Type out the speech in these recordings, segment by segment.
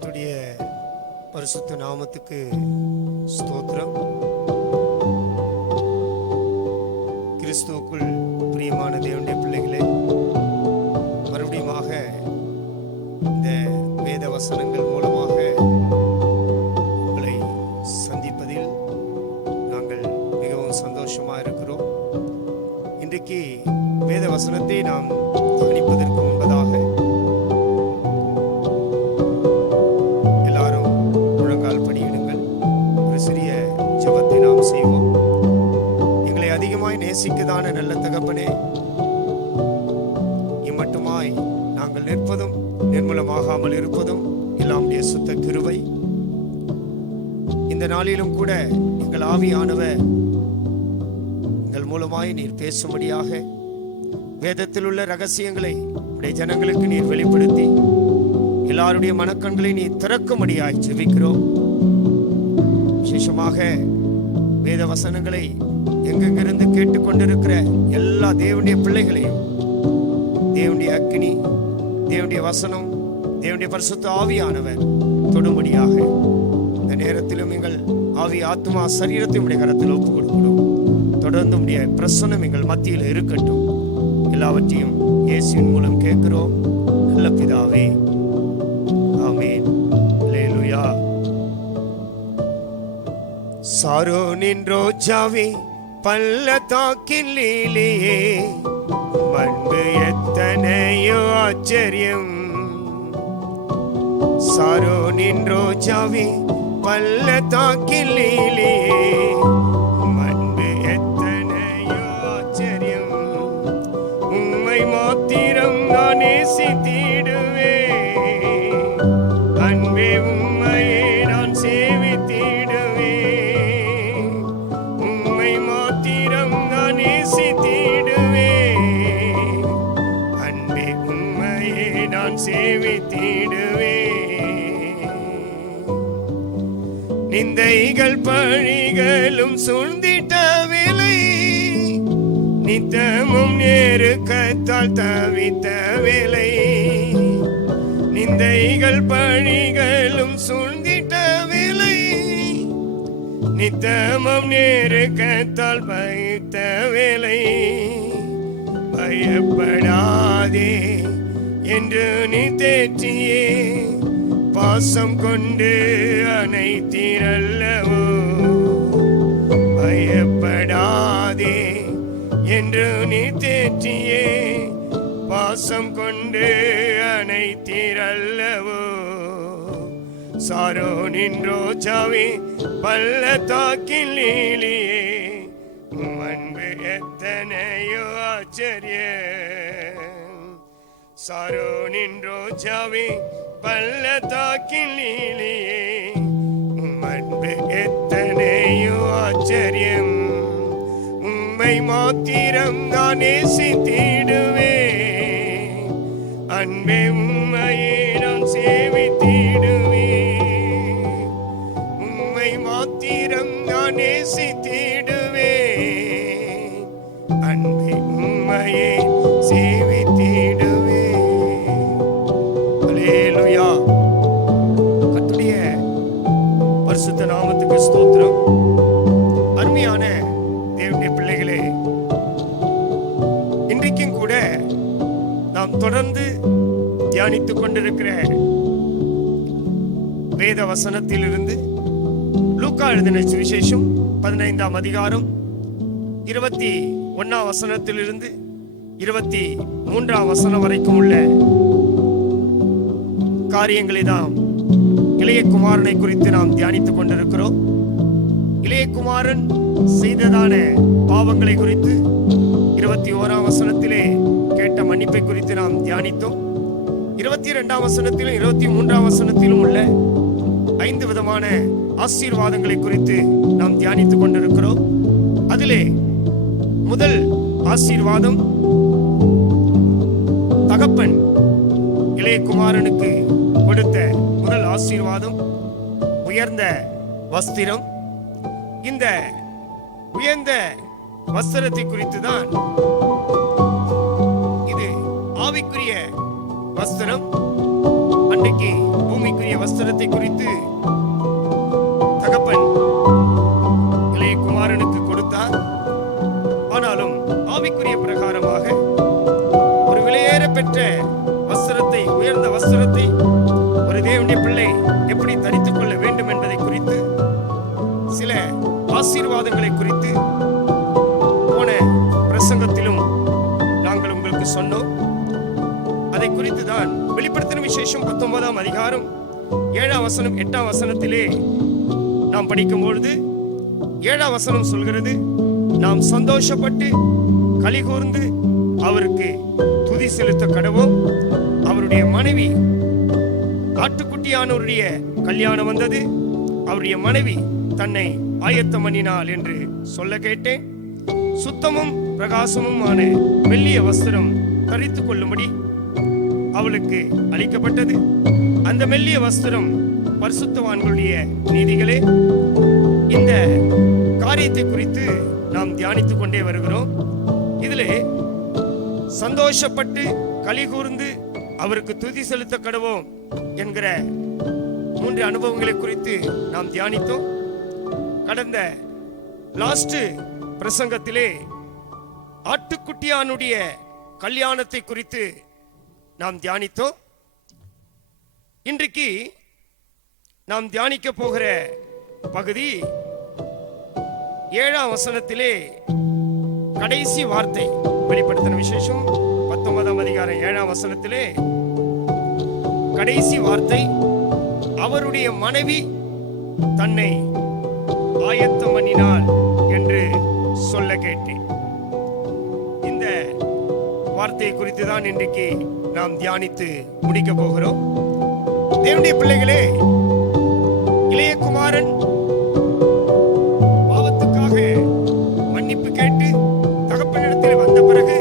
கர்த்தருடைய பரிசுத்த நாமத்துக்கு ஸ்தோத்திரம். கிறிஸ்துவுக்குள் பிரியமான தேவனுடைய பிள்ளைகளே, மறுபடியுமாக இந்த வேத வசனங்கள் மூலமாக உங்களை சந்திப்பதில் நாங்கள் மிகவும் சந்தோஷமாக இருக்கிறோம். இன்றைக்கு வேத வசனத்தை நாம் தியானிப்பதற்கு முன்பதாக எல்லாரும் முழங்கால் படியிடுங்கள். ஒரு சிறிய ஜெபத்தை நாம் செய்வோம். எங்களை அதிகமாய் நேசிக்கதான நல்ல தகப்பனே, இம்மட்டுமாய் நாங்கள் நிற்பதும் நிர்மூலமாகாமல் இருப்பதும் எல்லாம் சுத்த கிருபை. இந்த நாளிலும் கூட எங்கள் ஆவியானவர் எங்கள் மூலமாய் நீர் பேசும்படியாக வேதத்தில் உள்ள ரகசியங்களை உடைய ஜனங்களுக்கு நீர் வெளிப்படுத்தி எல்லாருடைய மனக்கண்களை நீர் திறக்கும்படியாய் ஜெபிக்கிறோம். விசேஷமாக வேத வசனங்களை எங்கெங்கிருந்து கேட்டுக்கொண்டிருக்கிற எல்லா தேவனுடைய பிள்ளைகளையும் தேவனுடைய அக்கினி, தேவனுடைய வசனம், தேவனுடைய பரிசுத்த ஆவியானவர் தொடும்படியாக இந்த நேரத்திலும் எங்கள் ஆவி, ஆத்மா, சரீரத்தை உடைய கரத்தில் ஒப்புக் கொடுக்கிறோம். தொடர்ந்து உடைய பிரசன்னம் எங்கள் மத்தியில் இருக்கட்டும். எல்லாவற்றையும் இயேசுவின் மூலம் கேட்கிறோம் நல்ல பிதாவே, ஆமென். அல்லேலூயா. சாரோனின் ரோஜாவே, பள்ளத்தாக்கின் லீலியே, அன்பு எத்தனையோ ஆச்சரியம். சாரோனின் ரோஜாவே, பள்ளத்தாக்கின் லீலியே, அன்பு எத்தனையோ ஆச்சரியம். உம்மை மாத்திரம் நான் நேசித்திடுவே, அன்பே உம்மையே நான் சேவித்திடுவே. உம்மை மாத்திரம் நான் நேசித்திடுவே, அன்பே உம்மையே நான் சேவித்திடுவே. நிந்தைகள் பழிகளும் சூழ்ந்திட்ட வேலை, நித்தமும் நெருக்கத்தால் தவித்த வேலை. நிந்தைகள் பழிகளும் சூழ்ந்திட்ட வேலை, நித்தமும் நெருக்கத்தால் பயத்த வேலை. பயப்படாதே என்று நீ தேற்றியே, பாசம் கொண்டு அனைத்தீரல்லவோ. பயப்படாதே என்று நீ தேற்றியே, பாசம் கொண்டு அனைத்தீரல்லவோ. சாரோனின் ரோஜாவே, பள்ளத்தாக்கின் லீலியே, அன்பு எத்தனையோ ஆச்சரியம். சாரோனின் ரோஜாவே, பள்ளத்தாக்கின் லீலியே, அன்பு எத்தனையோ ஆச்சரியம். உம்மை மாத்திரம் நான் நேசித்திடுவே, அன்பே உம்மையே நான் சேவித்திடுவே. உம்மை மாத்திரம் நான் நேசித்திடுவே, அன்பே உம்மையே சேவித்திடுவே. அல்லேலூயா. கர்த்தருடைய பரிசுத்த நாமத்துக்கு ஸ்தோத்திரம். அருமையான தேவனுடைய பிள்ளைகளே, இன்றைக்கும் கூட நாம் தொடர்ந்து தியானித்துக் கொண்டிருக்கிற வேத வசனத்திலிருந்து லூக்கா எழுதின சுவிசேஷம் 15ஆம் அதிகாரம் 21ஆம் வசனத்திலிருந்து 23ஆம் வசனம் வரைக்கும் உள்ள காரியங்களை தான் இளைய குமாரனை குறித்து நாம் தியானித்துக் கொண்டிருக்கிறோம். இளைய குமாரன் செய்ததான பாவங்களை குறித்து 21ஆம் வசனத்திலே கேட்ட மன்னிப்பை குறித்து நாம் தியானித்தோம். 22ஆம் வசனத்திலும் 23ஆம் வசனத்திலும் உள்ள 5 விதமான ஆசீர்வாதங்களை குறித்து நாம் தியானித்துக் கொண்டிருக்கிறோம். அதிலே முதல் ஆசீர்வாதம், தகப்பன் இளைய குமாரனுக்கு கொடுத்த முதல் ஆசீர்வாதம் உயர்ந்த வஸ்திரம். இந்த உயர்ந்த வஸ்திரத்தை குறித்து தான் இது ஆவிக்குரிய வஸ்திரம். அன்றைக்கு பூமிக்குரிய வஸ்திரத்தை குறித்து தகப்பன் இளைய குமாரனுக்கு கொடுத்தார். ஆனாலும் ஆவிக்குரிய பிரகாரமாக ஒரு விலையேற பெற்ற வஸ்திரத்தை, உயர்ந்த வஸ்திரத்தை ஒரு தேவனுடைய பிள்ளை எப்படி தரித்துக் கொள்ள வேண்டும் என்பதை குறித்து, சில ஆசீர்வாதங்களை குறித்து போன பிரசங்கத்திலும் நாங்கள் உங்களுக்கு சொன்னோம். அதை குறித்து தான் வெளிப்படுத்தின விசேஷம் 19ஆம் அதிகாரம் 7ஆம் வசனம் 8ஆம் வசனத்திலே நாம் படிக்கும் பொழுது 7ஆம் வசனம் சொல்கிறது, நாம் சந்தோஷப்பட்டு கலிகூர்ந்து அவருக்கு துதி செலுத்த கடவோம். அவருடைய மனைவி, ஆட்டுக்குட்டியானவருடைய கல்யாணம் வந்தது, அவருடைய மனைவி தன்னை ஆயத்தம் பண்ணினாள் என்று சொல்ல கேட்டேன். சுத்தமும் பிரகாசமுமான மெல்லிய வஸ்திரம் தரித்துக் கொள்ளும்படி அவளுக்கு அளிக்கப்பட்டது. அந்த மெல்லிய வஸ்திரம் பரிசுத்தவான்களுடைய நீதிகளே. இந்த காரியத்தை குறித்து நாம் தியானித்துக் கொண்டே வருகிறோம். இதிலே சந்தோஷப்பட்டு கலிகூர்ந்து அவருக்கு துதி செலுத்த கடவோம் என்கிற 3 அனுபவங்களை குறித்து நாம் தியானித்தோம். கடந்த லாஸ்ட் பிரசங்கத்திலே ஆட்டுக்குட்டியானுடைய கல்யாணத்தை குறித்து நாம் தியானித்தோம். இன்றைக்கு நாம் தியானிக்க போகிற பகுதி 7ஆம் வசனத்திலே கடைசி வார்த்தை. வெளிப்படுத்தின விசேஷம் 19ஆம் அதிகாரம் 7ஆம் வசனத்திலே கடைசி வார்த்தை, அவருடைய மனைவி தன்னை ஆயத்தம் பண்ணினாள் என்று சொல்ல கேட்டேன். இந்த வார்த்தையை குறித்து தான் இன்றைக்கு நாம் தியானித்து முடிக்க போகிறோம். தேவனுடைய பிள்ளைகளே, இளைய குமாரன் பாவத்துக்காக மன்னிப்பு கேட்டு தகப்பனிடத்தில் வந்த பிறகு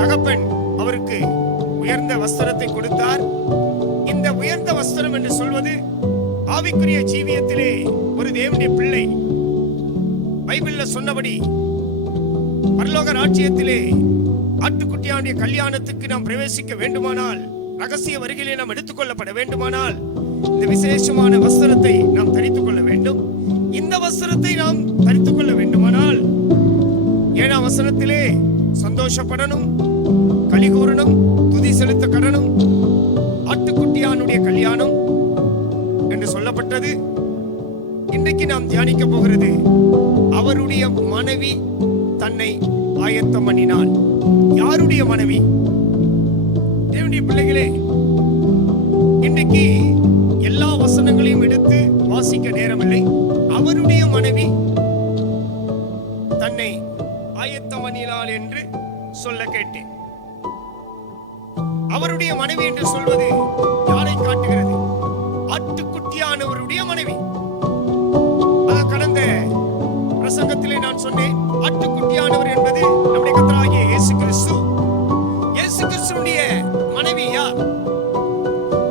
தகப்பன் அவருக்கு உயர்ந்த வஸ்திரத்தை கொடுத்தார். இந்த உயர்ந்த வஸ்திரம் என்று சொல்வது ஆவிக்குரிய ஜீவியத்திலே ஒரு தேவனுடைய பிள்ளை பைபிள்ல சொன்னபடி பரலோக ராஜ்யத்திலே ஆட்டுக்குட்டியானுடைய கல்யாணத்துக்கு நாம் பிரவேசிக்க வேண்டுமானால், ரகசிய வருகையிலே நாம் எடுத்துக்கொள்ளப்பட வேண்டுமானால் இந்த விசேஷமான வஸ்திரத்தை நாம் தரித்துக் கொள்ள வேண்டும். இந்த வஸ்திரத்தை நாம் தரித்துக் கொள்ள வேண்டுமானால் 7ஆம் வசனத்திலே சந்தோஷப்படணும், கலிகூறணும், துதி செலுத்த கடனும், ஆட்டுக்குட்டியானுடைய கல்யாணம் என்று சொல்லப்பட்டது. இன்றைக்கு நாம் தியானிக்க போகிறது, அவருடைய மனைவி தன்னை ஆயத்தம் பண்ணினாள். யாருடைய மனைவி? தேவனுடைய பிள்ளைகளே, இன்றைக்கு எல்லா வசனங்களையும் எடுத்து வாசிக்க நேரமில்லை. அவருடைய மனைவி தன்னை ஆயத்தம் பண்ணினாள் என்று சொல்ல கேட்டேன். அவருடைய மனைவி என்று சொல்வது யாரை காட்டுகிறது? ஆட்டுக்குட்டியானவருடைய மனைவி. கடந்த பிரசங்கத்திலே நான் சொன்னேன், ஆட்டுக்குட்டியானவர் என்பது நம்முடைய கர்த்தராகிய இயேசு கிறிஸ்து. இயேசு கிறிஸ்துவுடைய மனைவி யார்?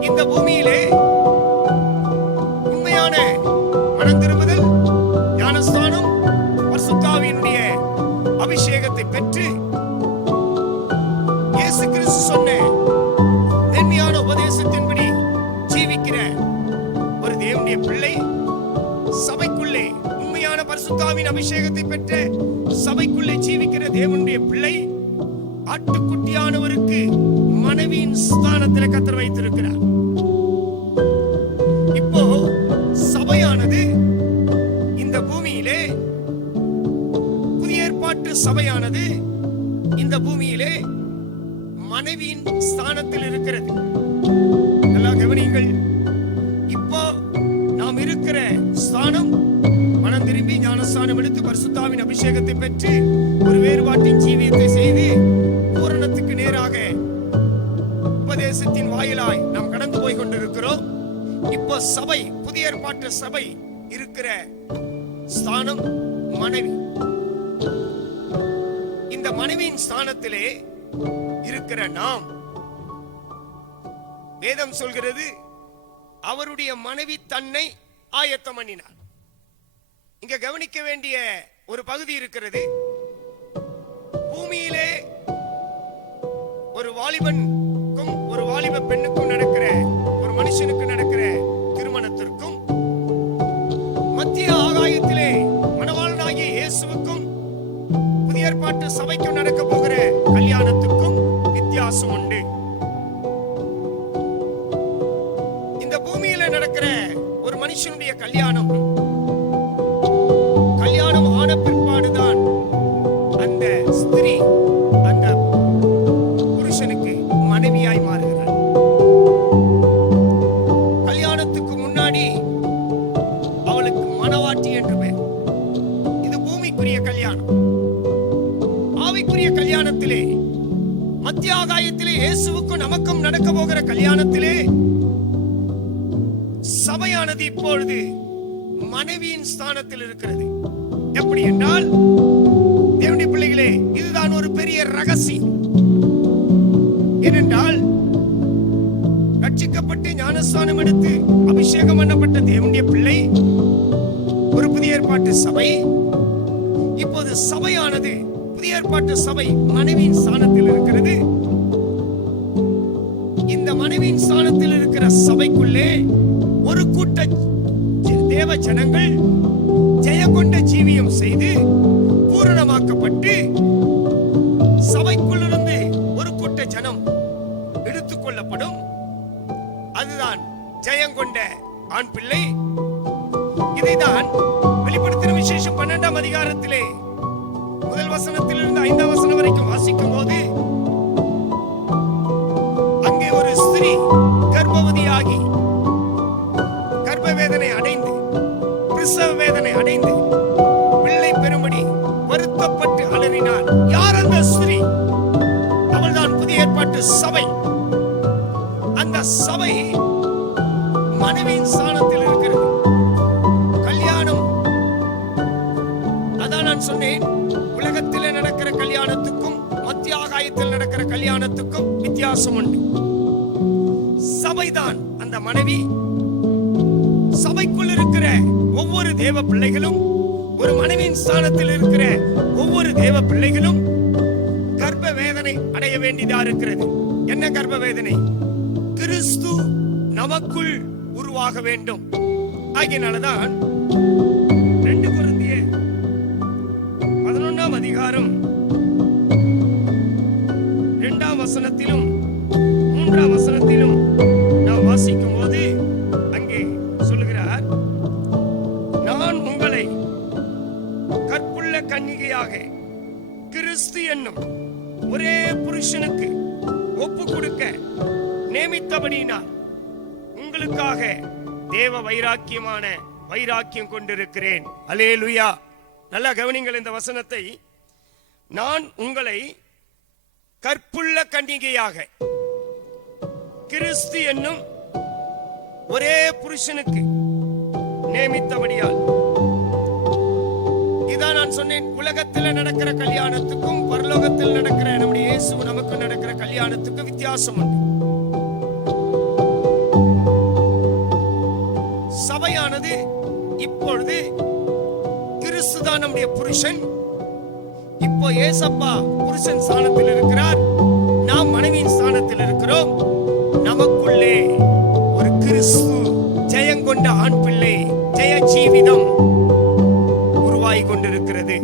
இந்த பூமியிலே உண்மையான மனம் திரும்புதல், ஞானஸ்தானம், பரிசுத்த ஆவியினுடைய அபிஷேகத்தை பெற்று இயேசு கிறிஸ்து சொன்ன நேர்மையான உபதேசத்தின்படி ஜீவிக்கிற ஒரு தேவனுடைய பிள்ளை, சபைக்குள்ளே உண்மையான பரிசுத்த ஆவியின் அபிஷேகத்தை பெற்ற சபைக்குள்ளே ஜீவிக்கிற தேவனுடைய பிள்ளை ஆட்டுக்குட்டியானவருக்கு மனைவியின் ஸ்தானத்தில் கர்த்தர் வைத்திருக்கிறார். இப்போ சபையானது இந்த பூமியிலே, புதிய ஏற்பாட்டு சபையானது இந்த பூமியிலே மனைவியின் ஸ்தானத்தில் இருக்கிறது. நல்லா கவனியுங்கள். இப்போ நாம் இருக்கிற ஸ்தானம், மனம் திரும்பி ஞானஸ்தானம் எடுத்து பரிசுத்தாவின் அபிஷேகத்தை பெற்று ஒரு வேறுபாட்டின் ஜீவியத்தை செய்து பூரணத்துக்கு நேராக உபதேசத்தின் வாயிலாய் நாம் கடந்து போய் கொண்டிருக்கிறோம். இப்போ சபை, புதிய ஏற்பாட்டு சபை இருக்கிற ஸ்தானம் மனைவி. இந்த மனைவியின் ஸ்தானத்திலே இருக்கிற நாம், வேதம் சொல்கிறது அவருடைய மனைவி தன்னை ஆயத்தம் பண்ணினார். இங்க கவனிக்க வேண்டிய ஒரு பகுதி இருக்கிறது. பூமியிலே ஒரு வாலிபனுக்கும் ஒரு வாலிப பெண்ணுக்கும் நடக்கிற உலகத்துல நடக்கிற ஒரு மனுஷனுடைய கல்யாணம் ஆன பிற்பாடுதான் அந்த ஸ்திரீ அந்த புருஷனுக்கு மனைவியாய் மாறுகிறார். கல்யாணத்துக்கு முன்னாடி அவளுக்கு மணவாட்டி என்று பெயர். இது பூமிக்குரிய கல்யாணம். ஆவிக்குரிய கல்யாணத்திலே, மத்திய ஆகாயத்திலே இயேசுவுக்கும் நமக்கும் நடக்க போகிற கல்யாணத்திலே சபையானது இப்பொழுது மனைவியின் ஸ்தானத்தில் இருக்கிறது. எப்படி என்றால், தேவனுடைய பிள்ளைகளே, இதுதான் ஒரு பெரிய ரகசியம். ஏனென்றால் ரட்சிக்கப்பட்டு ஞானஸ்நானம் எடுத்து அபிஷேகம் பண்ணப்பட்ட தேவனுடைய பிள்ளை, ஒரு புதிய ஏற்பாட்டு சபை. இப்போது சபையானது, புதிய ஏற்பாட்டு சபை மனைவியின் ஸ்தானத்தில் இருக்கிறது. இந்த மனைவியின் ஸ்தானத்தில் இருக்கிற சபைக்குள்ளே ஒரு கூட்ட தேவ ஜனங்கள் ஜெயங்கொண்ட ஜீவியம் செய்து பூரணமாக்கப்பட்டு, சபைக்குள்ளிருந்து ஒரு கூட்ட ஜனம் எடுத்துக் கொள்ளப்படும். அதுதான் ஜெயங்கொண்ட ஆண் பிள்ளை. இதைதான் வெளிப்படுத்தின விசேஷம் 12ஆம் அதிகாரத்திலே முதல் வசனத்திலிருந்து 5ஆம் வசனம் வரைக்கும் வாசிக்கும் போது, அங்கே ஒரு ஸ்திரீ கர்ப்பவதியாகி கர்ப்ப வேதனை அடைந்து, பிரசவ வேதனை அடைந்து, பிள்ளை பெறும்படி வருத்தப்பட்டு அலறினாள். யார் அந்த ஸ்திரீ? அவள்தான் புதிய ஏற்பாட்டு சபை. அந்த சபை மனைவியின் ஸ்தானத்தில் இருக்கிறது. கல்யாணம், அதான் நான் சொன்னேன், உலகத்திலே நடக்கிற கல்யாணத்துக்கும் மத்திய ஆகாயத்தில் நடக்கிற கல்யாணத்துக்கும் வித்தியாசம் உண்டு. சபைதான் அந்த மனைவி. சபைக்குள் இருக்கிற ஒவ்வொரு தேவ பிள்ளைகளும், ஒரு மனைவியின் ஸ்தானத்தில் இருக்கிற ஒவ்வொரு தேவ பிள்ளைகளும் கர்ப்ப வேதனை அடைய வேண்டியதா இருக்கிறது. என்ன கர்ப்ப வேதனை? கிறிஸ்து நமக்குள் உருவாக வேண்டும். ஆகியனாலதான் 2 கொரிந்தியர் 11ஆம் அதிகாரம் 2ஆம் வசனத்திலும் 3ஆம் வசனத்திலும் நாம் வாசிக்கும் போது அங்கே சொல்லுகிறார், நான் உங்களை கற்புள்ள கன்னிகையாக கிறிஸ்து என்னும் ஒரே புருஷனுக்கு ஒப்பு கொடுக்க நியமித்தபடியினால் உங்களுக்காக தேவ வைராக்கியம் கொண்டிருக்கிறேன். அல்லேலூயா. நல்லா கவனிங்கள் இந்த வசனத்தை. நான் உங்களை கற்புள்ள கன்னிகையாக கிறிஸ்து என்னும் ஒரே புருஷனுக்கு நியமித்தபடியால். இதான் நான் சொன்னேன், உலகத்தில் நடக்கிற கல்யாணத்துக்கும் பரலோகத்தில் நடக்கிற நம்முடைய இயேசு நமக்கு நடக்கிற கல்யாணத்துக்கும் வித்தியாசம் உண்டு. சபையானது இப்பொழுது கிறிஸ்துதான் நம்முடைய புருஷன். இப்போ ஏசப்பா புருஷன் ஸ்தானத்தில் இருக்கிறார், நாம் மனைவியின் ஸ்தானத்தில் இருக்கிறோம். நமக்குள்ளே ஒரு கிறிஸ்து ஜெயங்கொண்ட ஆண் பிள்ளை, ஜெய ஜீவிதம் உருவாகி கொண்டிருக்கிறது.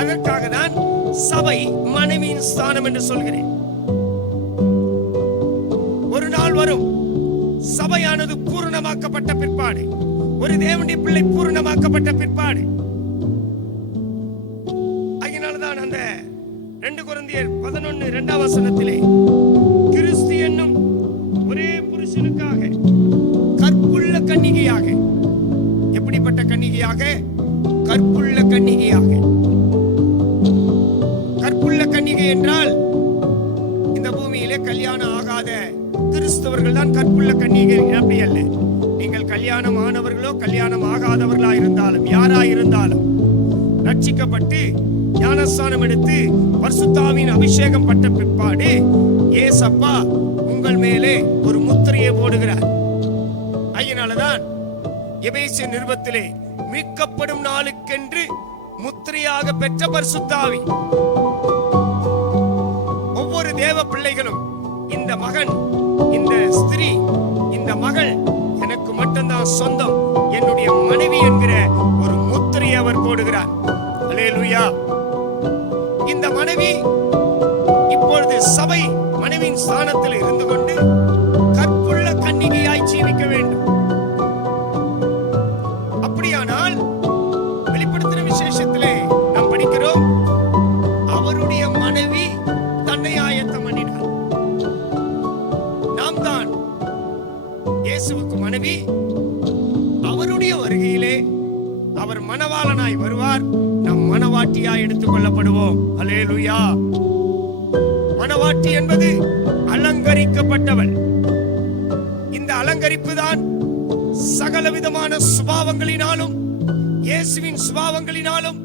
அதற்காக தான் சபை மனைவியின் ஸ்தானம் என்று சொல்கிறேன். ஒரு நாள் வரும், சபையானது பூரணமாக்கப்பட்ட பிற்பாடு, ஒரு தேவனுடைய பிள்ளை பூரணமாக்கப்பட்ட பிற்பாடு. அதனால்தான் அந்த 2 கொரிந்தியர் 11 2ஆம் வசனத்திலே கிறிஸ்து என்னும் ஒரே புருஷனுக்காக கற்புள்ள கன்னிகையாக. எப்படிப்பட்ட கன்னிகையாக? கற்புள்ள கன்னிகையாக. கற்புள்ள கன்னிகை என்றால் இந்த பூமியிலே கல்யாணம் ஆகாத கிறிஸ்தவர்கள் தான் கற்புள்ள கன்னிகை. அப்படி அல்ல. நீங்கள் கல்யாணம் ஆனவர்களோ கல்யாணம் ஆகாதவர்களா இருந்தாலும், யாரா இருந்தாலும், ரட்சிக்கப்பட்டு ஞானஸ்நானம் எடுத்து பரிசுத்தாவின் அபிஷேகம் பட்ட பிற்பாடு ஏசப்பா உங்கள் மேலே ஒரு முத்திரையை போடுகிறார். அதனாலதான் எபேசியர் நிருபத்திலே மீட்கப்படும் நாளுக்கென்று முத்திரையாக பெற்ற பரிசுத்தாவி. ஒவ்வொரு தேவ பிள்ளைகளும், இந்த மகன், இந்த ஸ்திரீ, இந்த மகள் எனக்கு மட்டும்தான் சொந்தம், என்னுடைய மனைவி என்கிற ஒரு முத்திரையை அவர் போடுகிறார். அல்லேலூயா. இந்த மனைவி இப்பொழுது சபை மனைவியின் ஸ்தானத்தில் இருந்து கொண்டு கற்புள்ள கன்னிகையாய் ஜீவிக்க வேண்டும். தான் இயேசுவுக்கு மனைவி. அவருடைய வருகையிலே அவர் மணவாளனாய் வருவார், நம் மணவாட்டியாய் எடுத்துக் கொள்ளப்படுவோம். அல்லேலூயா. மணவாட்டி என்பது அலங்கரிக்கப்பட்டவள். இந்த அலங்கரிப்பு தான் சகலவிதமான சுபாவங்களினாலும், இயேசுவின் சுபாவங்களினாலும்,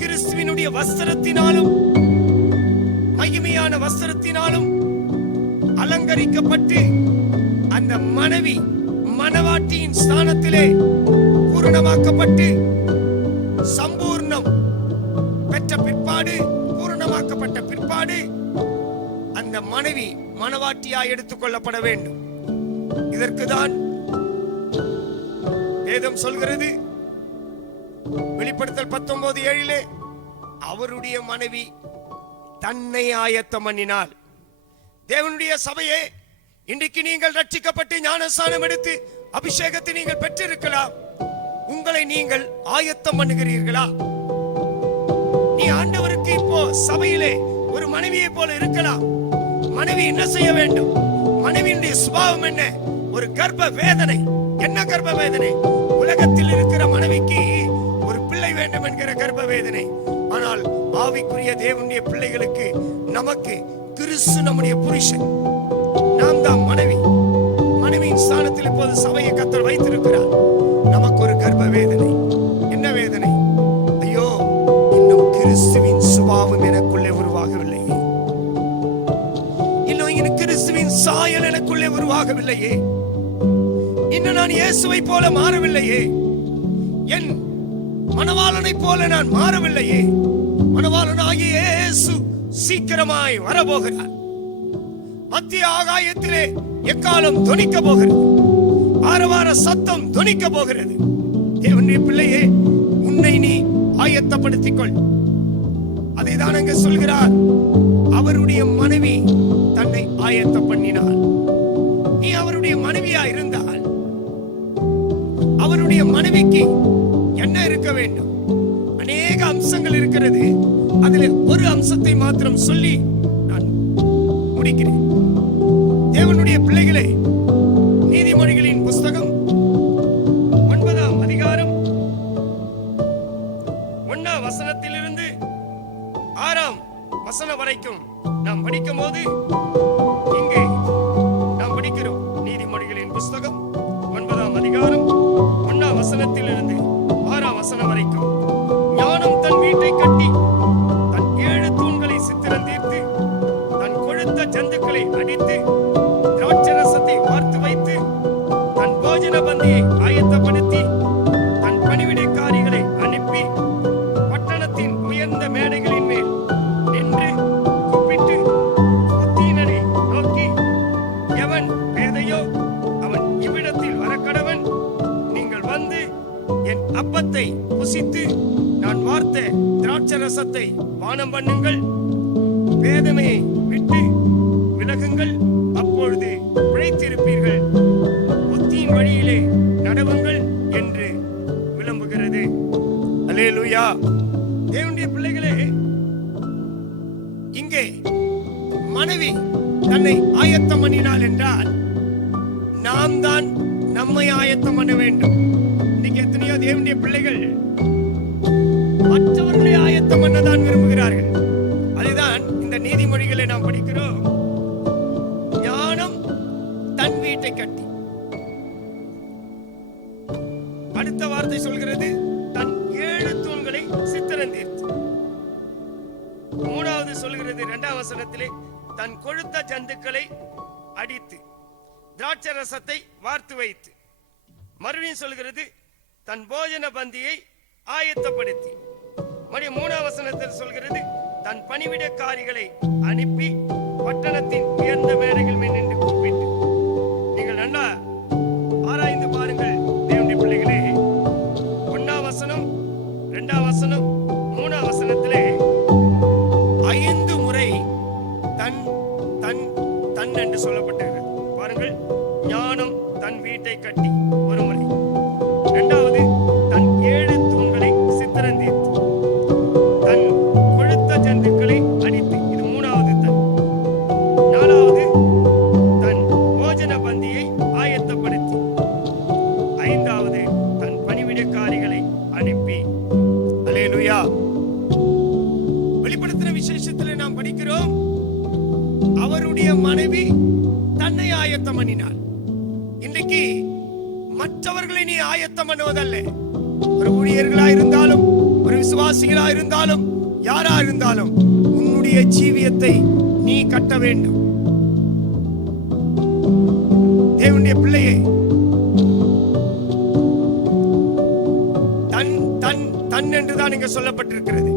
கிறிஸ்துவினுடைய வஸ்திரத்தினாலும், மகிமையான வஸ்திரத்தினாலும் அலங்கரிக்கப்பட்டு அந்த மனைவி மணவாட்டியின் ஸ்தானத்திலே பூரணமாக்கப்பட்டு சம்பூர்ணம் பெற்ற பிற்பாடு, பூரணமாக்கப்பட்ட பிற்பாடு அந்த மனைவி மணவாட்டியாய் எடுத்துக் கொள்ளப்பட வேண்டும். இதற்குதான் வேதம் சொல்கிறது, வெளிப்படுத்தல் 19:7 அவருடைய மனைவி தன்னை ஆயத்தம் பண்ணினாள். தேவனுடைய சபையே, இன்றைக்கு நீங்கள் ரட்சிக்கப்பட்டு ஞானஸ்நானம் எடுத்து அபிஷேகத்தை நீங்கள் பெற்றிருக்கலாம். உங்களை நீங்கள் ஆயத்தம் பண்ணுகிறீர்களா? நீ ஆண்டவருக்கு இப்போ சபையிலே ஒரு மனைவியை போல இருக்கலாம். மனைவி என்ன செய்ய வேண்டும்? மனைவியினுடைய சுபாவம் என்ன? ஒரு கர்ப்ப வேதனை. என்ன கர்ப்ப வேதனை? உலகத்தில் இருக்கிற மனைவிக்கு ஒரு பிள்ளை வேண்டும் என்கிற கர்ப்ப வேதனை. ஆனால் ஆவிக்குரிய தேவனுடைய பிள்ளைகளுக்கு, நமக்கு கிறிஸ்து நம்முடைய புருஷன், நாம் தான் மனைவி. மனைவியின் ஸ்தானத்தில் இப்போது சபையை கர்த்தர் வைத்திருக்கிறார். நமக்கு ஒரு கர்ப்ப வேதனை. என்ன வேதனை? ஐயோ, இன்னும் கிறிஸ்துவின் சுபாவம் எனக்குள்ளே உருவாகவில்லையே, இன்னும் கிறிஸ்துவின் சாயல் எனக்குள்ளே உருவாகவில்லையே, இன்னும் நான் இயேசுவை போல மாறவில்லையே, என் மணவாளனை போல நான் மாறவில்லையே. மணவாளனாகிய இயேசு சீக்கிரமாய் வரப்போகிறார். மத்திய ஆகாயத்திலே எக்காலம் தொனிக்க போகிறது, ஆரவார சத்தம் தொனிக்க போகிறது. தேவனுடைய பிள்ளையே, உன்னை நீ ஆயத்தப்படுத்திக் கொள். அதை தான் அங்க சொல்கிறார், அவருடைய மனைவி தன்னை ஆயத்த பண்ணினாள். நீ அவருடைய மனைவியா இருந்தால், அவருடைய மனைவிக்கு என்ன இருக்க வேண்டும்? அநேக அம்சங்கள் இருக்கிறது. அதில் ஒரு அம்சத்தை மாத்திரம் சொல்லி நான் முடிக்கிறேன். தேவனுடைய பிள்ளைகளே, நீதிமொழிகளின் புஸ்தகம் 9ஆம் அதிகாரம் 1ஆம் வசனத்திலிருந்து 6ஆம் வசனம் வரைக்கும் நாம் படிக்கும் போது, இங்கே நாம் படிக்கிறோம். நீதிமொழிகளின் புஸ்தகம் 9ஆம் அதிகாரம் 1ஆம் வசனத்திலிருந்து 6ஆம் வசனம் வரைக்கும். ஞானம் தன் வீட்டை கட்டி தன் 7 தூண்களை சித்திரம் தீர்த்து தன் கொழுத்த ஜந்துக்களை அடித்து திராட்சரசத்தை வார்த்து வைத்து தன் போஜன பந்தியை ஆயத்தப்படுத்தி தன் பணிவிடைக்காரிகளை அனுப்பி பட்டணத்தின் உயர்ந்த மேடைகளின் மேல் நின்று கூப்பிட்டு புத்தீனனை நோக்கி, எவன் பேதையோ அவன் இவ்விடத்தில் வரக்கடவன். நீங்கள் வந்து என் அப்பத்தை புசித்து நான் வார்த்த திராட்சரசத்தை பானம் பண்ணுங்கள். பேதமையை விட்டு விலகுங்கள், அப்பொழுது பிழைத்திருப்பீர்கள். புத்தியின் வழியிலே நடவுங்கள் என்று விளம்புகிறது. அல்லேலூயா. தேவனுடைய பிள்ளைகளே, இங்கே மனைவி தன்னை ஆயத்தம் பண்ணினாள் என்றால், நாம் தான் நம்மை ஆயத்தம் பண்ண வேண்டும். இன்னைக்கு எத்தனையோ தேவனுடைய பிள்ளைகள் மற்றவர்களை ஆயத்தம் பண்ணதான் விரும்புகிறார்கள். அதுதான் இந்த நீதிமொழிகளை நாம் படிக்கிறோம். ஞானம் தன் வீட்டை கட்டி, அடுத்த வார்த்தை சொல்கிறது, தன் 7 தூண்களை சித்திரம் தீர்த்து. 3வது சொல்கிறது 2ஆம் வசனத்திலே, தன் கொழுத்த ஜந்துக்களை அடித்து திராட்சரசத்தை வார்த்து வைத்து. மறுபடியும் சொல்கிறது, தன் போஜன பந்தியை ஆயத்தப்படுத்தி. மறுபடியும் 3ஆம் வசனத்தில் சொல்கிறது, தன் பணிவிடைக்காரிகளை அனுப்பி பட்டணத்தின் உயர்ந்த மேடைகள் மேல் நின்று கூப்பிட்டு. நீங்கள் நல்லா ஆராய்ந்து பாருங்கள் தேவனுடைய பிள்ளைகளே. 1ஆம் வசனம், 2ஆம் வசனம், 3ஆம் வசனத்திலே 5 முறை தன் தன் தன் என்று சொல்லப்பட்டிருக்கிறது. பாருங்கள், ஞானம் தன் வீட்டை கட்டி ஒரு முறை, 2வது தன் 7 தூண்களை சித்திரம் தீர்த்து, தன் கொழுத்த ஜந்துக்களை அடித்து, இது 3வது தன், 4வது தன் பண்ணினாள். இன்றைக்கு மற்றவர்களை நீ ஆயத்தம் பண்ணுவதல்ல, ஒரு ஊழியர்களா இருந்தாலும், ஒரு விசுவாசிகளா இருந்தாலும், யாரா இருந்தாலும் உன்னுடைய ஜீவியத்தை நீ கட்ட வேண்டும். தேவனுடைய பிள்ளையே, தன் தன் தன் என்றுதான் இங்க சொல்லப்பட்டிருக்கிறது.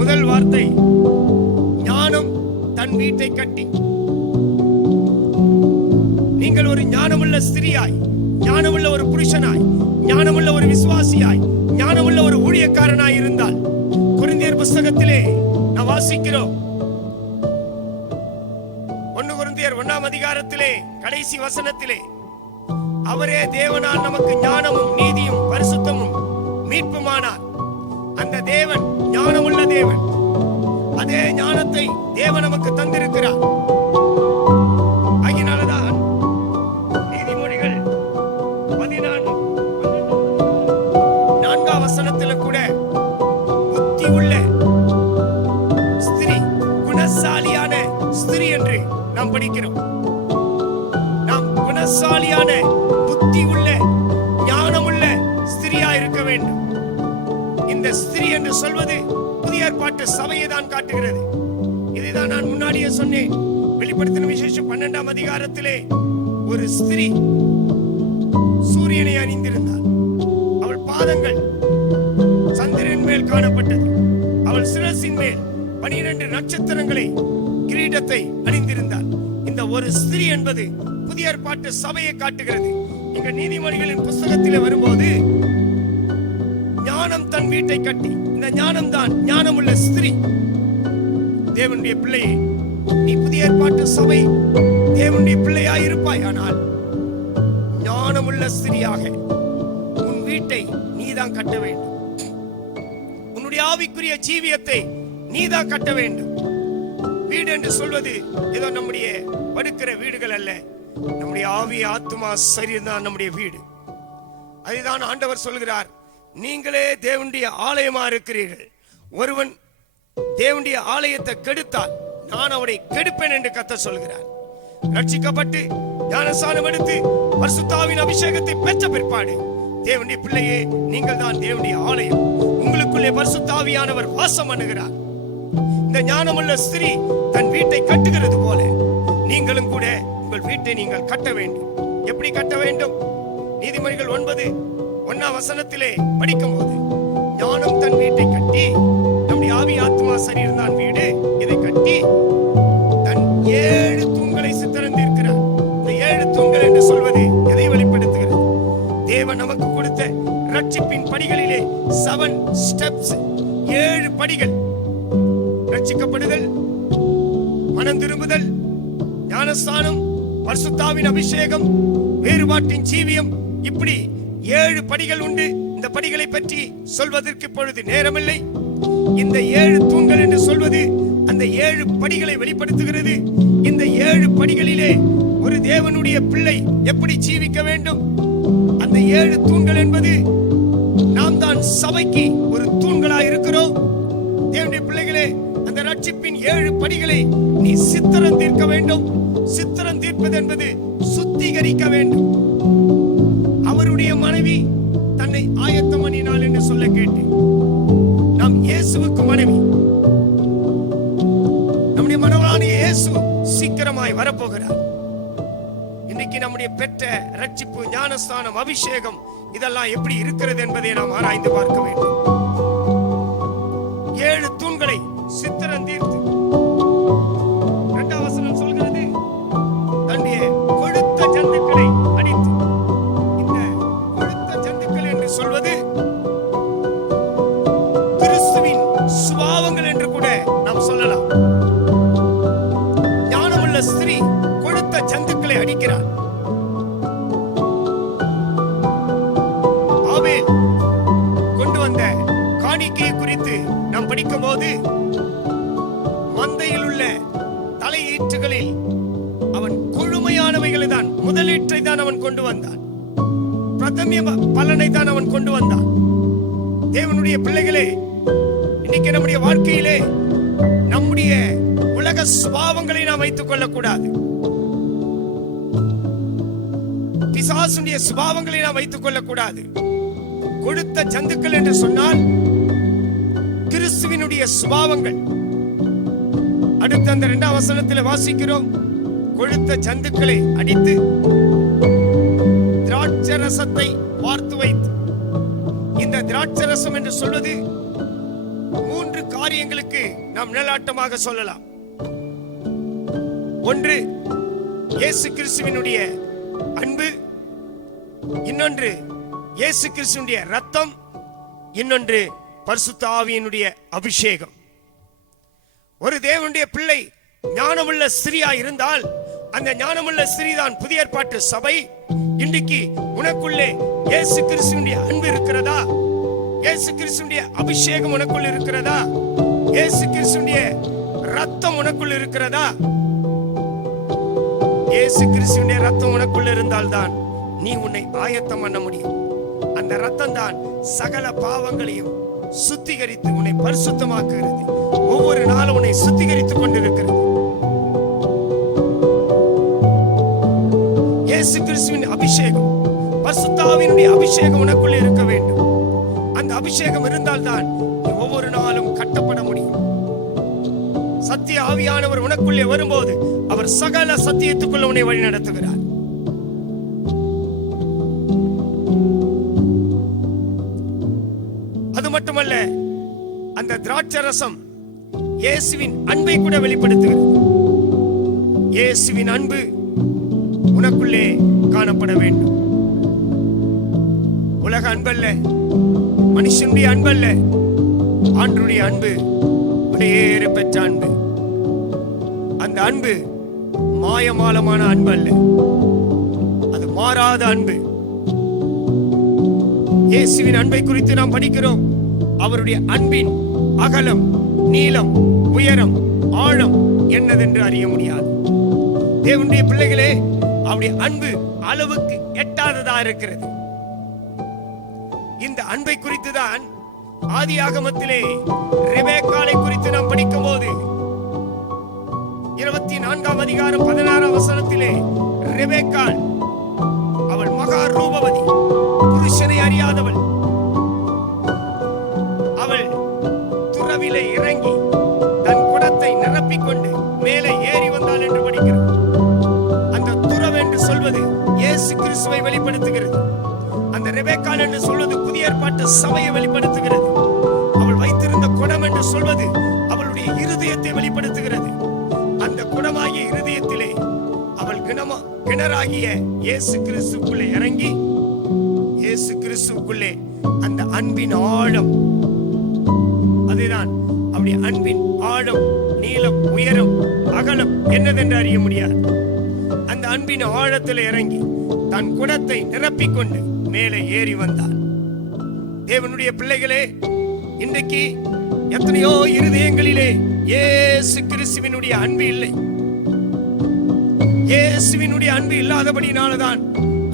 முதல் வார்த்தை ஞானம் தன் வீட்டை கட்டி. நீங்கள் ஒரு ஞானமுள்ள ஸ்திரியாய், ஞானமுள்ள ஒரு புருஷனாய், ஞானமுள்ள ஒரு விசுவாசியாய், ஞானமுள்ள ஒரு ஊழியக்காரனாய் இருந்தால், கொரிந்தியர் புஸ்தகத்திலே நான் வாசிக்கிறோம், 1 கொரிந்தியர் 1ஆம் அதிகாரத்திலே கடைசி வசனத்திலே, அவரே தேவனால் நமக்கு ஞானமும் நீதியும் பரிசுத்தமும் மீட்புமானார். அந்த தேவன் ஞானமுள்ள தேவன். அதே ஞானத்தை தேவன் நமக்கு தந்திருக்கிறார். ஆகினால்தான் நீதிமொழிகள் 14:4 வசனத்தில் கூட புத்தி உள்ள ஸ்திரீ, குணசாலியான ஸ்திரீ என்று நாம் படிக்கிறோம். நாம் குணசாலியான, புத்தி உள்ள, ஞானமுள்ள ஸ்திரியா இருக்க வேண்டும். இந்த ஸ்திரீ என்று சொல்வது புதிய ஏற்பாட்டு சபையை தான் காட்டுகிறது. இதைதான் நான் முன்னாடியே சொன்னேன். வெளிப்படுத்தின விசேஷம் 12ஆம் அதிகாரத்திலே ஒரு ஸ்திரீ சூரியனை அணிந்திருந்தாள். அவள் பாதங்கள் சந்திரன் மேல் காணப்பட்டது. அவள் சிரசின் மேல் 12 நட்சத்திரங்களை, கிரீடத்தை அணிந்திருந்தாள். இந்த ஒரு ஸ்திரீ என்பது புதிய ஏற்பாட்டு சபையை காட்டுகிறது. இங்க நீதிமொழிகளின் புஸ்தகத்திலே வரும்போது ஞானம் தன் வீட்டை கட்டி, இந்த ஞானம் தான் ஞானமுள்ள ஸ்திரீ. தேவனுடைய பிள்ளையே, நீ புதிய ஏற்பாட்டு சபை தேவனுடைய பிள்ளையாய் இருப்பாய். ஆனால் ஞானமுள்ள ஸ்திரியாக உன் வீட்டை நீதான் கட்ட வேண்டும். உன்னுடைய ஆவிக்குரிய ஜீவியத்தை நீதான் கட்ட வேண்டும். வீடு என்று சொல்வது ஏதோ நம்முடைய படுக்கிற வீடுகள் அல்ல. நம்முடைய ஆவி, ஆத்துமா, சரீரம் தான் நம்முடைய வீடு. அதுதான் ஆண்டவர் சொல்கிறார், நீங்களே தேவனுடைய ஆலயமா இருக்கிறீர்கள். ஒருவன் தேவனுடைய ஆலயத்தை கெடுத்தால் நான் அவனை கெடுப்பேன் என்று கர்த்தர் சொல்கிறார். ரட்சிக்கப்பட்டு ஞானஸ்நானம் எடுத்து பரிசுத்தாவின் அபிஷேகத்தை பெற்ற பிற்பாடு தேவனுடைய பிள்ளையே, நீங்கள் தான் தேவனுடைய ஆலயம். உங்களுக்குள்ளே பரிசுத்தாவியானவர் வாசம் பண்ணுகிறார். இந்த ஞானமுள்ள ஸ்திரீ தன் வீட்டை கட்டுகிறது போல நீங்களும் கூட உங்கள் வீட்டை நீங்கள் கட்ட வேண்டும். எப்படி கட்ட வேண்டும்? நீதிமொழிகள் 9:1 வசனத்திலே படிக்கும் போது, ஞானம் தன் வீட்டை கட்டி, நம்முடைய ஆவி, ஆத்மா, சரீரம் தான் வீடு. இதை கட்டி தன் 7 தூண்களை சித்திரந்திருக்கிறார். இந்த 7 தூண்கள் என்று சொல்வது எதை வெளிப்படுத்துகிறது? தேவன் நமக்கு கொடுத்த ரட்சிப்பின் படிகளிலே 7 ஸ்டெப்ஸ், 7 படிகள். ரட்சிக்கப்படுதல், மனம் திரும்புதல், ஞானஸ்நானம், பரிசுத்தாவின் அபிஷேகம், வேறுபாட்டின் ஜீவியம், இப்படி 7 படிகள் உண்டு. இந்த படிகளை பற்றி சொல்வதற்கு இப்பொழுது நேரமில்லை. இந்த 7 தூண்கள் என்று சொல்வது அந்த 7 படிகளை வெளிப்படுத்துகிறது. இந்த 7 படிகளிலே ஒரு தேவனுடைய பிள்ளை எப்படி ஜீவிக்க வேண்டும்? அந்த 7 தூண்கள் என்பது நாம் தான் சபைக்கு ஒரு தூண்களாய் இருக்கிறோம். தேவனுடைய பிள்ளைகளே, அந்த ரட்சிப்பின் 7 படிகளை நீ சித்திரம் தீர்க்க வேண்டும். சித்திரம் தீர்ப்பது என்பது சுத்திகரிக்க வேண்டும். அவருடைய மனைவி தன்னை ஆயத்தம் பண்ணினாள் என்று சொல்ல கேட்டேன். நாம் இயேசுவுக்கு மனைவி. நம்முடைய மனவாளிய இயேசு சீக்கிரமாய் வரப்போகிறார். இன்னைக்கு நம்முடைய பெற்ற ரட்சிப்பு, ஞானஸ்நானம், அபிஷேகம் இதெல்லாம் எப்படி இருக்கிறது என்பதை நாம் ஆராய்ந்து பார்க்க வேண்டும். 7 தூண்களை சித்திரம் தீர்த்து 2ஆம் வசனம் சொல்கிறது, தன்னுடைய கொழுத்த ஜந்துக்களை அடித்து. இந்த கொழுத்த ஜந்துக்கள் என்று சொல்வது கிறிஸ்துவின் சுபாவங்கள் என்று கூட நாம் சொல்லலாம். ஞானமுள்ள ஸ்திரீ கொழுத்த ஜந்துக்களை அடிக்கிறார். ஆபேல் கொண்டு வந்த காணிக்கையை குறித்து நாம் படிக்கும் போது, மந்தையில் உள்ள தலையீற்றுகளில் அவன் கொழுமையானவைகளை தான், முதலீட்டை தான் அவன் கொண்டு வந்தான். பிரதம பலனை தான் அவன் கொண்டு வந்தான். தேவனுடைய பிள்ளைகளே, இன்னைக்கு நம்முடைய வாழ்க்கையிலே நம்முடைய உலக சுபாவங்களை நாம் வைத்துக் கொள்ளக்கூடாது. பிசாசுடைய சுபாவங்களை நாம் வைத்துக் கொள்ளக்கூடாது. கொழுத்த ஜந்துக்கள் என்று சொன்னால் கிறிஸ்துவினுடைய சுபாவங்கள். அடுத்த அந்த 2ஆம் வசனத்தில் வாசிக்கிறோம், கொழுத்த ஜந்துக்களை அடித்து திராட்சரசத்தை வார்த்து வைத்து. இந்த திராட்சரசம் என்று சொல்வது 3 காரியங்களுக்கு நாம் நிழலாட்டமாக சொல்லலாம். ஒன்று இயேசு கிறிஸ்துவினுடைய அன்பு, இன்னொன்று இயேசு கிறிஸ்துவினுடைய ரத்தம், இன்னொன்று பரிசுத்த ஆவியினுடைய அபிஷேகம். ஒரு தேவனுடைய பிள்ளை ஞானமுள்ள ஸ்திரியா இருந்தால் அந்த ஞானமுள்ள ஸ்திரீதான் புதிய ஏற்பாட்டு சபை. இன்றைக்கு உனக்குள்ளே இயேசு கிறிஸ்துவினுடைய அன்பு இருக்கிறதா? இயேசு கிறிஸ்துவினுடைய அபிஷேகம் உனக்குள் இருக்கிறதா? இயேசு கிறிஸ்துவினுடைய ரத்தம் உனக்குள் இருக்கிறதா? இயேசு கிறிஸ்துவினுடைய ரத்தம் உனக்குள்ள இருந்தால்தான் நீ உன்னை ஆயத்தம் பண்ண முடியும். அந்த ரத்தம் தான் சகல பாவங்களையும் சுத்திகரித்து உன்னை பரிசுத்தமாக்குகிறது. ஒவ்வொரு நாளும் உன்னை சுத்திகரித்துக் கொண்டிருக்கிறது. இயேசு கிறிஸ்துவின் அபிஷேகம், பரிசுத்த ஆவியினுடைய அபிஷேகம் உனக்குள்ள இருக்க வேண்டும். அந்த அபிஷேகம் இருந்தால்தான் நீ ஒவ்வொரு நாளும் கட்டப்பட முடியும். சத்திய ஆவியானவர் உனக்குள்ளே வரும்போது அவர் சகல சத்தியத்துக்குள்ள உன்னை வழி நடத்துகிறார். அது மட்டுமல்ல, அந்த திராட்சரசம் இயேசுவின் அன்பை கூட வெளிப்படுத்துகிறது. இயேசுவின் அன்பு உனக்குள்ளே காணப்பட வேண்டும். உலக அன்பல்ல, மனுஷனுடைய அன்பல்ல, ஆண்டவருடைய அன்பு, விலையேற பெற்ற அன்பு. அந்த அன்பு மாயமாலமான அன்பு அல்ல, அது மாறாத அன்பு. இயேசுவின் அன்பை குறித்து நாம் படிக்கிறோம். அவருடைய அன்பின் அகலம், நீளம், உயரம், ஆழம் என்னதென்று அறிய முடியாது. தேவனுடைய பிள்ளைகளே, அவருடைய அன்பு அளவுக்கு எட்டாததா இருக்கிறது. இந்த அன்பை குறித்து தான் ஆதியாகமத்திலே ரெபெக்காளை குறித்து நாம் படிக்கும் போது 24ஆம் அதிகாரம் 16ஆம் வசனத்திலே ரெபெக்காள், அவள் மகா ரூபவதி, புருஷனை அறியாதவள். அவள் துறவிலே இறங்கி தன் குடத்தை நிரப்பிக்கொண்டு மேலே ஏறி வந்தாள் என்று படிக்கிறோம். அந்த துறவு என்று சொல்வது இயேசு கிறிஸ்துவை வெளிப்படுத்துகிறது. அந்த ரெபெக்காள் என்று சொல்வது புதிய ஏற்பாட்டு சபையை வெளிப்படுத்துகிறது. அவள் வைத்திருந்த குடம் என்று சொல்வது அவளுடைய இருதயத்தை வெளிப்படுத்துகிறது. அந்த குடமாகிய இருதயத்திலே அவள் கிணறாகிய இயேசு கிறிஸ்துவுக்குள்ளே இறங்கி, இயேசு கிறிஸ்துவுக்குள்ளே அந்த அன்பின் ஆழம், அதுதான் அவருடைய அன்பின் ஆழம், நீளம், உயரம், அகலம் என்னதென்று அறிய முடியாது. அந்த அன்பின் ஆழத்தில் இறங்கி தன் குடத்தை நிரப்பிக்கொண்டு மேலே ஏறி வந்தார். தேவனுடைய பிள்ளைகளே, இன்றைக்கு எத்தனையோ இருதயங்களிலே இயேசு கிறிஸ்துவினுடைய அன்பு இல்லை. இயேசுவினுடைய அன்பு இல்லாதபடினால்தான்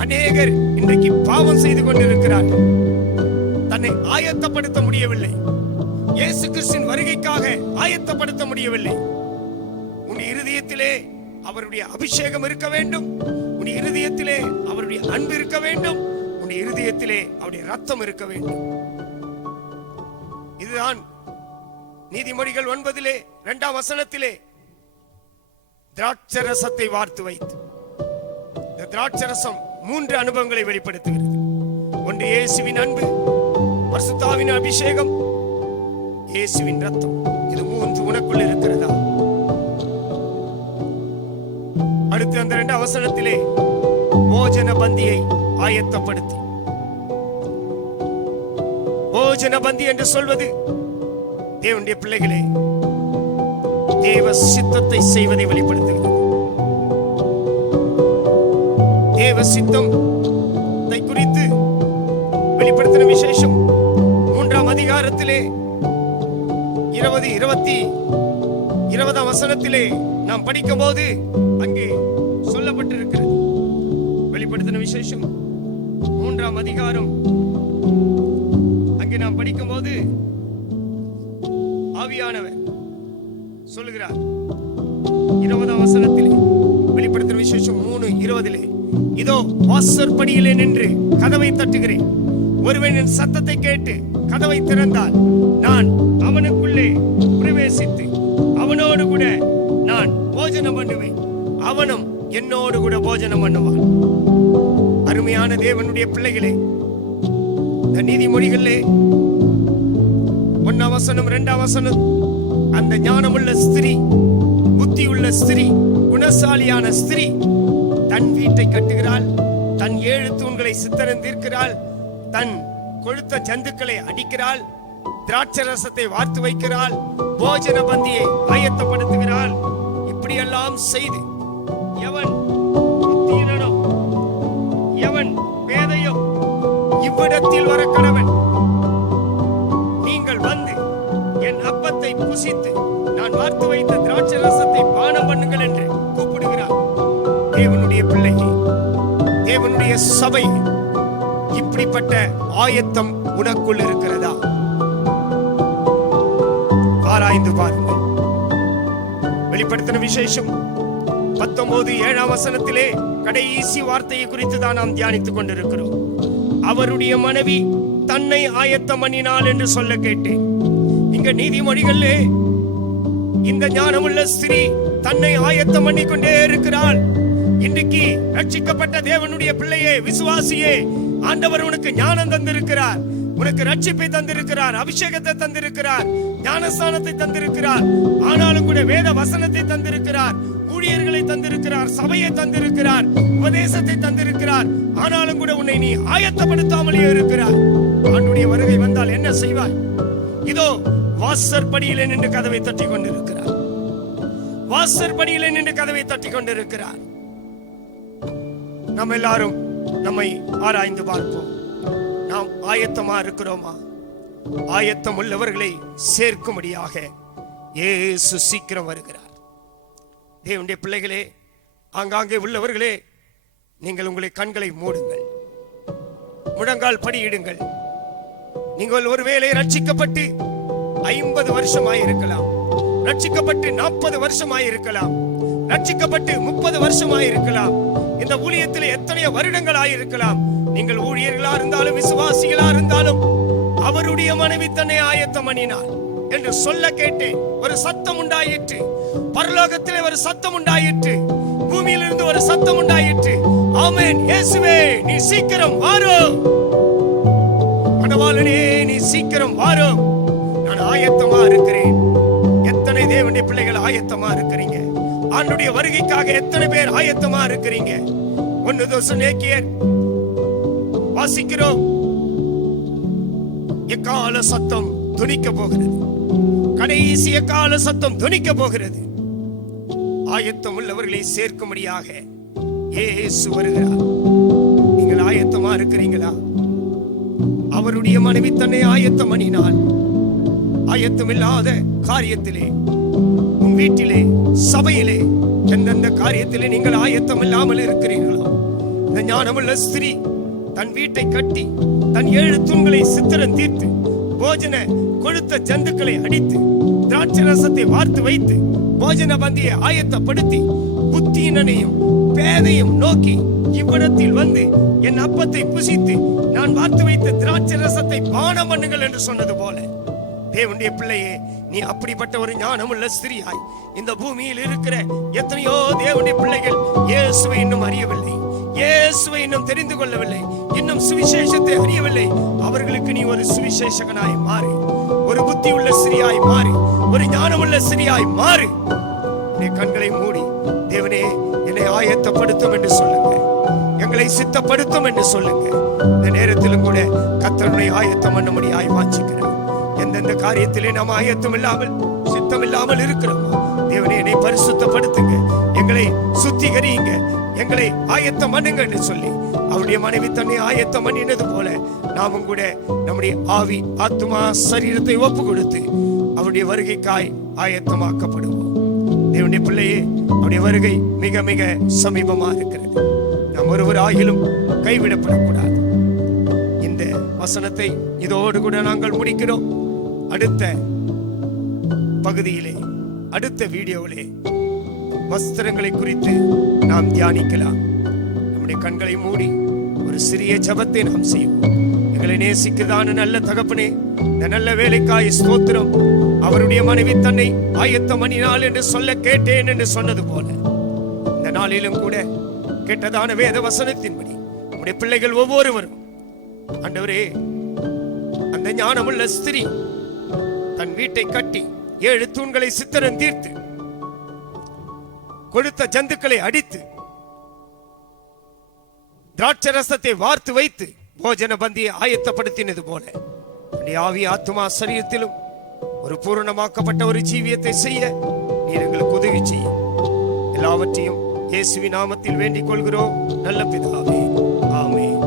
அநேகர் இன்றைக்கு பாவம் செய்து கொண்டிருக்கிறார்கள். தன்னை ஆயத்தப்படுத்த முடியவில்லை. இயேசு கிறிஸ்துவின் வருகைக்காக ஆயத்தப்படுத்த முடியவில்லை. உன் இருதயத்திலே அவருடைய அபிஷேகம் இருக்க வேண்டும். உன் இருதயத்திலே அவருடைய அன்பு இருக்க வேண்டும். உன் இருதயத்திலே அவருடைய ரத்தம் இருக்க வேண்டும். இதுதான் நீதிமொழிகள் 9 2ஆம் வசனத்திலே திராட்சரசத்தை வார்த்து வைத்து, இந்த திராட்சரசம் 3 அனுபவங்களை வெளிப்படுத்துகிறது. ஒன்று இயேசுவின் அன்பு, பரிசுத்த ஆவியின் அபிஷேகம், இயேசுவின் ரத்தம். இது 3 உனக்குள் இருக்கிறதா? அடுத்து அந்த 2ஆம் வசனத்திலே போஜன பந்தியை ஆயத்தப்படுத்தி, போஜன பந்தி என்று சொல்வது தேவனுடைய பிள்ளைகளே தேவ சித்தத்தை செய்வதை வெளிப்படுத்துகிறது. தேவ சித்தத்தை குறித்து வெளிப்படுத்தின விசேஷம் 3ஆம் அதிகாரத்திலே 20ஆம் வசனத்திலே நாம் படிக்கும் போது அங்கே சொல்லப்பட்டிருக்கிறது. வெளிப்படுத்தின விசேஷம் 3ஆம் அதிகாரம் அங்கே நாம் படிக்கும் போது ஆவியானவர் சொல்லுகிறார் 20ஆம் வசனத்திலே, வெளிப்படுத்தின விசேஷம் 3:20 இதோ வாசற்படியிலே நின்று கதவை தட்டுகிறேன். ஒருவன் என் சத்தத்தை கேட்டு கதவை திறந்தால் நான் அவனுக்குள்ளே பிரவேசித்து அவனோடு கூட நான் போஜனம் பண்ணுவேன், அவனும் என்னோடு கூட போஜனம் பண்ணுவான். அருமையான தேவனுடைய பிள்ளைகளே, இந்த நீதிமொழிகளிலே 1 வசனம் 2 வசனம், அந்த ஞானமுள்ள ஸ்திரீ, புத்தியுள்ள ஸ்திரீ, குணசாலியான ஸ்திரீ தன் வீட்டை கட்டுகிறாள், தன் 7 தூண்களை சித்திரம் தீர்க்கிறாள், தன் கொழுத்த ஜந்துக்களை அடிக்கிறாள், திராட்சை ரசத்தை வார்த்து வைக்கிறாள், போஜன பந்தியை ஆயத்தப்படுத்துகிறாள். இப்படியெல்லாம் செய்து எவன் புத்தியினனோ எவன் பேதையோ இவ்விடத்தில் வர கடவன். நீங்கள் வந்து என் அப்பத்தை புசித்து நான் வார்த்து வைத்த திராட்சை ரசத்தை பானம் பண்ணுங்கள் என்று கூப்பிடுகிறார். தேவனுடைய பிள்ளையை, தேவனுடைய சபை, இப்படிப்பட்ட ஆயத்தம் உனக்குள் இருக்கிறதா? ஆராய்ந்து பாருங்கள். வெளிப்படுத்தின விசேஷம் 19:7 வசனத்திலே கடைசி வார்த்தையை குறித்து தான் நாம் தியானித்துக் கொண்டிருக்கிறோம். அவருடைய மனைவி தன்னை ஆயத்தம் பண்ணினாள் என்று சொல்ல கேட்டேன். இங்க நீதிமொழிகளிலே இந்த ஞானமுள்ள ஸ்திரீ தன்னை ஆயத்தம் பண்ணி கொண்டே இருக்கிறாள். இன்றைக்கு ரட்சிக்கப்பட்ட தேவனுடைய பிள்ளையே, விசுவாசியே, ஆண்டவர் உனக்கு ஞானம் தந்திருக்கிறார், உனக்கு ரட்சிப்பை தந்திருக்கிறார், அபிஷேகத்தை தந்திருக்கிறார், ஞானஸ்தானத்தை தந்திருக்கிறார். ஆனாலும் கூட வேத வசனத்தை தந்திருக்கிறார், ஊழியர்களை தந்திருக்கிறார், சபையை தந்திருக்கிறார், உபதேசத்தை தந்திருக்கிறார். ஆனாலும் கூட உன்னை நீ ஆயத்தப்படுத்தாமலே இருக்கிறார். ஆண்டுடைய வருகை வந்தால் என்ன செய்வாய்? இதோ வாசற்படியிலே நின்று கதவை தட்டி கொண்டிருக்கிறார். வாசற்படியிலே நின்று கதவை தட்டி கொண்டிருக்கிறார். நம்ம எல்லாரும் நம்மை ஆராய்ந்து பார்ப்போம். நாம் ஆயத்தமா இருக்கிறோமா? ஆயத்தம் உள்ளவர்களை சேர்க்கும்படியாக இயேசு சீக்கிரம் வருகிறார். தேவனுடைய பிள்ளைகளே, ஆங்காங்கே உள்ளவர்களே, நீங்கள் உங்களை கண்களை மூடுங்கள், முழங்கால் படியிடுங்கள். நீங்கள் ஒருவேளை ரட்சிக்கப்பட்டு 50 வருஷமாயிருக்கலாம், ரட்சிக்கப்பட்டு 40 வருஷமாயிருக்கலாம், ரட்சிக்கப்பட்டு 30 வருஷமாயிருக்கலாம், இந்த ஊழியத்தில் எத்தனையோ வருடங்கள் ஆயிருக்கலாம். நீங்கள் ஊழியர்களா இருந்தாலும் விசுவாசிகளா இருந்தாலும் அவருடைய மனைவி தன்னை ஆயத்தம் பண்ணினார் என்று சொல்ல கேட்டேன். ஒரு சத்தம் உண்டாயிற்று, பரலோகத்திலே ஒரு சத்தம் உண்டாயிற்று, பூமியிலிருந்து ஒரு சத்தம் உண்டாயிற்று. ஆமென். இயேசுவே, நீ சீக்கிரம் வாரும், மணவாளனே நீ சீக்கிரம் வாரும், நான் ஆயத்தமா இருக்கிறேன். எத்தனை தேவனுடைய பிள்ளைகள் ஆயத்தமா இருக்கிறீங்க? ஆண்டுடைய வருகைக்காக எத்தனை பேர் ஆயத்தமா இருக்கிறீங்க? 1 தெசலோனிக்கேயர் வாசிக்கிறோம். எக்கால சத்தம் துணிக்க போகிறது, கடைசி எக்கால சத்தம் துணிக்க போகிறது. ஆயத்தம் உள்ளவர்களை சேர்க்கும்படியாக இயேசு வருகிறார். நீங்கள் ஆயத்தமா இருக்கிறீங்களா? அவருடைய மனைவி தன்னை ஆயத்தம் பண்ணினாள். ஆயத்தம் இல்லாத காரியத்திலே, உன் வீட்டிலே, சபையிலே, எந்தெந்த காரியத்திலே நீங்கள் ஆயத்தம் இல்லாமல் இருக்கிறீர்களோ, இந்த ஞானமுள்ள ஸ்திரீ தன் வீட்டை கட்டி தன் 7 தூண்களை சித்திரம் தீர்த்து போஜன கொழுத்த ஜந்துக்களை அடித்து திராட்சை ரசத்தை வார்த்து வைத்து போஜன பந்தியை ஆயத்தப்படுத்தி புத்தியினனையும் பேதையும் நோக்கி இவ்விடத்தில் வந்து என் அப்பத்தை புசித்து நான் வார்த்து வைத்த திராட்சை ரசத்தை பானம் பண்ணுங்கள் என்று சொன்னது போல, தேவனுடைய பிள்ளையே, நீ அப்படிப்பட்ட ஒரு ஞானமுள்ள ஸ்திரீயாய் இந்த பூமியில் இருக்கிற எத்தனையோ தேவனுடைய பிள்ளைகள் இயேசுவை இன்னும் அறியவில்லை, இயேசுவை இன்னும் தெரிந்து கொள்ளவில்லை, இன்னும் சுவிசேஷத்தை அறியவில்லை. அவர்களுக்கு நீ ஒரு சுவிசேஷகனாய் மாறி, ஒரு புத்தி உள்ள ஸ்திரீயாய் மாறி, ஒரு ஞானமுள்ள ஸ்திரீயாய் மாறி, நீ கண்களை மூடி தேவனே என்னை ஆயத்தப்படுத்தும் என்று சொல்லுங்க, எங்களை சித்தப்படுத்தும் என்று சொல்லுங்க. இந்த நேரத்திலும் கூட கர்த்தரை ஆயத்தம் பண்ணும்படியாய் வாஞ்சிக்கிறேன். எந்தெந்த காரியத்திலே நாம் ஆயத்தம் இல்லாமல் சித்தம் இல்லாமல் இருக்கிறோமோ, தேவனே என்னை பரிசுத்தப்படுத்துங்க, எங்களை சுத்திகரியுங்க, எங்களை ஆயத்தம் பண்ணுங்க என்று சொல்லி அவருடைய மனைவி தன்னை ஆயத்தம் பண்ணினது போல நாமும் கூட நம்முடைய ஆவி, ஆத்துமா, சரீரத்தை ஒப்பு கொடுத்து அவருடைய வருகைக்காய் ஆயத்தமாக்கப்படுவோம். தேவனுடைய பிள்ளையே, அவருடைய வருகை மிக மிக சமீபமா இருக்கிறது. நாம் ஒருவர் ஆகிலும் கைவிடப்படக்கூடாது. இந்த வசனத்தை இதோடு கூட நாங்கள் முடிக்கிறோம். அடுத்த பகுதியிலே, அடுத்த வீடியோவிலே வஸ்திரங்களை குறித்து நாம் தியானிக்கலாம். நம்முடைய கண்களை மூடி ஒரு சிறிய ஜெபத்தை நாம் செய்வோம். எங்களை நேசிக்கிறதான நல்ல தகப்பனே, இந்த நல்ல வேலைக்காய் ஸ்தோத்திரம். அவருடைய மனைவி தன்னை ஆயத்தம் பண்ணினாள் என்று சொல்ல கேட்டேன் என்று சொன்னது போல இந்த நாளிலும் கூட கேட்டதான வேத வசனத்தின்படி நம்முடைய பிள்ளைகள் ஒவ்வொருவரும் ஆண்டவரே, அந்த ஞானமுள்ள ஸ்திரீ தன் வீட்டை கட்டி 7 தூண்களை சித்திரம் தீர்த்து கொடுத்த ஜந்துக்களை அடித்து திராட்சை ரசத்தை வார்த்து வைத்து போஜன பந்தியை ஆயத்தப்படுத்தினது போல ஆவி ஆத்துமா சரீரத்திலும் ஒரு பூரணமாக்கப்பட்ட ஒரு ஜீவியத்தை செய்ய நீர் எங்களுக்கு உதவி செய்யும். எல்லாவற்றையும் இயேசுவின் நாமத்தில் வேண்டிக் கொள்கிறோம் நல்ல பிதாவே, ஆமென்.